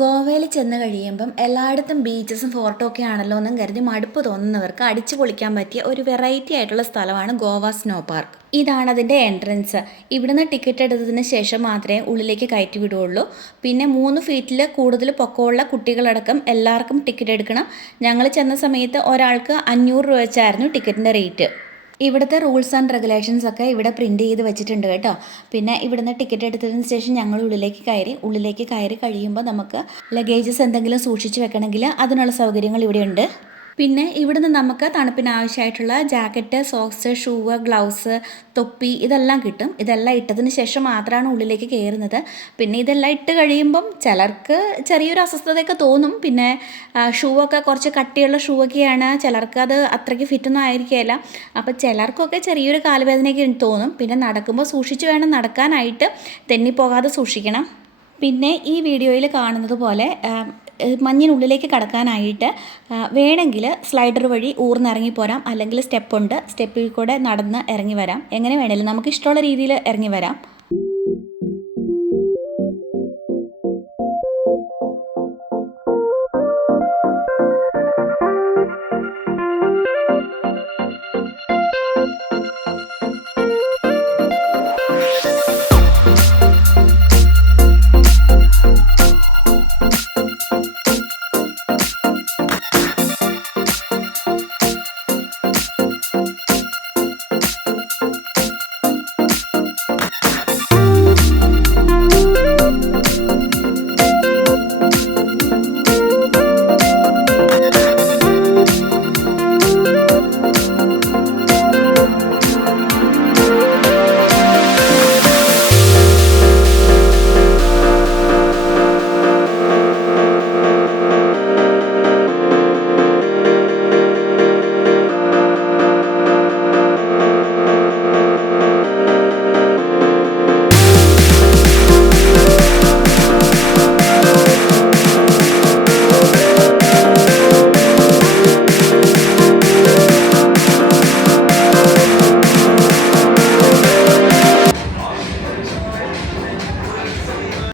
ഗോവയിൽ ചെന്ന് കഴിയുമ്പം എല്ലായിടത്തും ബീച്ചസും ഫോർട്ടും ഒക്കെ ആണല്ലോ എന്നും കരുതി മടുപ്പ് തോന്നുന്നവർക്ക് അടിച്ചു പൊളിക്കാൻ പറ്റിയ ഒരു വെറൈറ്റി ആയിട്ടുള്ള സ്ഥലമാണ് ഗോവ സ്നോ പാർക്ക്. ഇതാണ് അതിൻ്റെ എൻട്രൻസ്. ഇവിടുന്ന് ടിക്കറ്റ് എടുത്തതിന് ശേഷം മാത്രമേ ഉള്ളിലേക്ക് കയറ്റി വിടുകയുള്ളൂ. പിന്നെ 3 ഫീറ്റിൽ കൂടുതൽ പൊക്കമുള്ള കുട്ടികളടക്കം എല്ലാവർക്കും ടിക്കറ്റ് എടുക്കണം. ഞങ്ങൾ ചെന്ന സമയത്ത് ഒരാൾക്ക് 500 രൂപ വെച്ചായിരുന്നു ടിക്കറ്റിൻ്റെ റേറ്റ്. ഇവിടുത്തെ റൂൾസ് ആൻഡ് റെഗുലേഷൻസ് ഒക്കെ ഇവിടെ പ്രിൻറ്റ് ചെയ്ത് വെച്ചിട്ടുണ്ട് കേട്ടോ. പിന്നെ ഇവിടുന്ന് ടിക്കറ്റ് എടുത്തതിന് ശേഷം ഞങ്ങൾ ഉള്ളിലേക്ക് കയറി കഴിയുമ്പോൾ നമുക്ക് ലഗേജസ് എന്തെങ്കിലും സൂക്ഷിച്ച് വെക്കണമെങ്കിൽ അതിനുള്ള സൗകര്യങ്ങൾ ഇവിടെയുണ്ട്. പിന്നെ ഇവിടുന്ന് നമുക്ക് തണുപ്പിന് ആവശ്യമായിട്ടുള്ള ജാക്കറ്റ്, സോക്സ്, ഷൂവ്, ഗ്ലൗസ്, തൊപ്പി ഇതെല്ലാം കിട്ടും. ഇതെല്ലാം ഇട്ടതിന് ശേഷം മാത്രമാണ് ഉള്ളിലേക്ക് കയറുന്നത്. പിന്നെ ഇതെല്ലാം ഇട്ട് കഴിയുമ്പം ചിലർക്ക് ചെറിയൊരു അസ്വസ്ഥതയൊക്കെ തോന്നും. പിന്നെ ഷൂവൊക്കെ കുറച്ച് കട്ടിയുള്ള ഷൂവൊക്കെയാണ്, ചിലർക്ക് അത് അത്രയ്ക്ക് ഫിറ്റൊന്നും ആയിരിക്കില്ല. അപ്പോൾ ചിലർക്കൊക്കെ ചെറിയൊരു കാലുവേദനയൊക്കെ തോന്നും. പിന്നെ നടക്കുമ്പോൾ സൂക്ഷിച്ച് വേണം നടക്കാനായിട്ട്, തെന്നിപ്പോകാതെ സൂക്ഷിക്കണം. പിന്നെ ഈ വീഡിയോയിൽ കാണുന്നത് പോലെ മഞ്ഞിനുള്ളിലേക്ക് കടക്കാനായിട്ട് വേണമെങ്കിൽ സ്ലൈഡർ വഴി ഊർന്നിറങ്ങി പോരാം, അല്ലെങ്കിൽ സ്റ്റെപ്പുണ്ട്, സ്റ്റെപ്പിൽ കൂടെ നടന്ന് ഇറങ്ങി വരാം. എങ്ങനെ വേണമെങ്കിലും നമുക്ക് ഇഷ്ടമുള്ള രീതിയിൽ ഇറങ്ങി വരാം.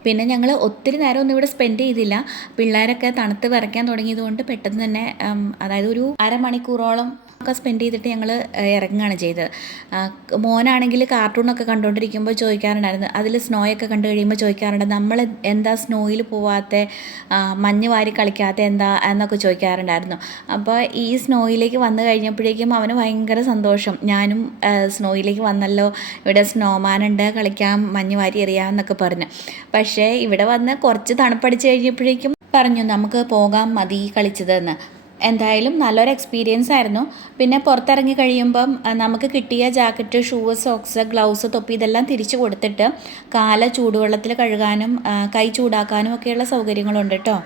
പിന്നെ ഞങ്ങൾ ഒത്തിരി നേരം ഒന്നും ഇവിടെ സ്പെൻഡ് ചെയ്തില്ല. പിള്ളേരൊക്കെ തണുത്ത് വിറയ്ക്കാൻ തുടങ്ങിയതുകൊണ്ട് പെട്ടെന്ന് തന്നെ അതായത് ഒരു അരമണിക്കൂറോളം ഒക്കെ സ്പെൻഡ് ചെയ്തിട്ട് ഞങ്ങൾ ഇറങ്ങുകയാണ് ചെയ്തത്. മോനാണെങ്കിൽ കാർട്ടൂണൊക്കെ കണ്ടുകൊണ്ടിരിക്കുമ്പോൾ ചോദിക്കാറുണ്ടായിരുന്നു, അതിൽ സ്നോയൊക്കെ കണ്ടു കഴിയുമ്പോൾ ചോദിക്കാറുണ്ട്, നമ്മൾ എന്താ സ്നോയിൽ പോവാത്ത, മഞ്ഞ് വാരി കളിക്കാത്ത എന്താ എന്നൊക്കെ ചോദിക്കാറുണ്ടായിരുന്നു. അപ്പോൾ ഈ സ്നോയിലേക്ക് വന്നു കഴിഞ്ഞപ്പോഴേക്കും അവന് ഭയങ്കര സന്തോഷം. ഞാനും സ്നോയിലേക്ക് വന്നല്ലോ, ഇവിടെ സ്നോമാനുണ്ട്, കളിക്കാം, മഞ്ഞ് വാരി എറിയാം എന്നൊക്കെ പറഞ്ഞു. പക്ഷേ ഇവിടെ വന്ന് കുറച്ച് തണുപ്പടിച്ച് കഴിഞ്ഞപ്പോഴേക്കും പറഞ്ഞു നമുക്ക് പോകാം, മതി കളിച്ചതെന്ന്. എന്തായാലും നല്ലൊരു എക്സ്പീരിയൻസ് ആയിരുന്നു. പിന്നെ പുറത്തിറങ്ങി കഴിയുമ്പം നമുക്ക് കിട്ടിയ ജാക്കറ്റ്, ഷൂവ്, സോക്സ്, ഗ്ലൗസ്, തൊപ്പി ഇതെല്ലാം തിരിച്ചു കൊടുത്തിട്ട് കാല് ചൂടുവെള്ളത്തിൽ കഴുകാനും കൈ ചൂടാക്കാനും ഒക്കെയുള്ള സൗകര്യങ്ങളുണ്ട് കേട്ടോ.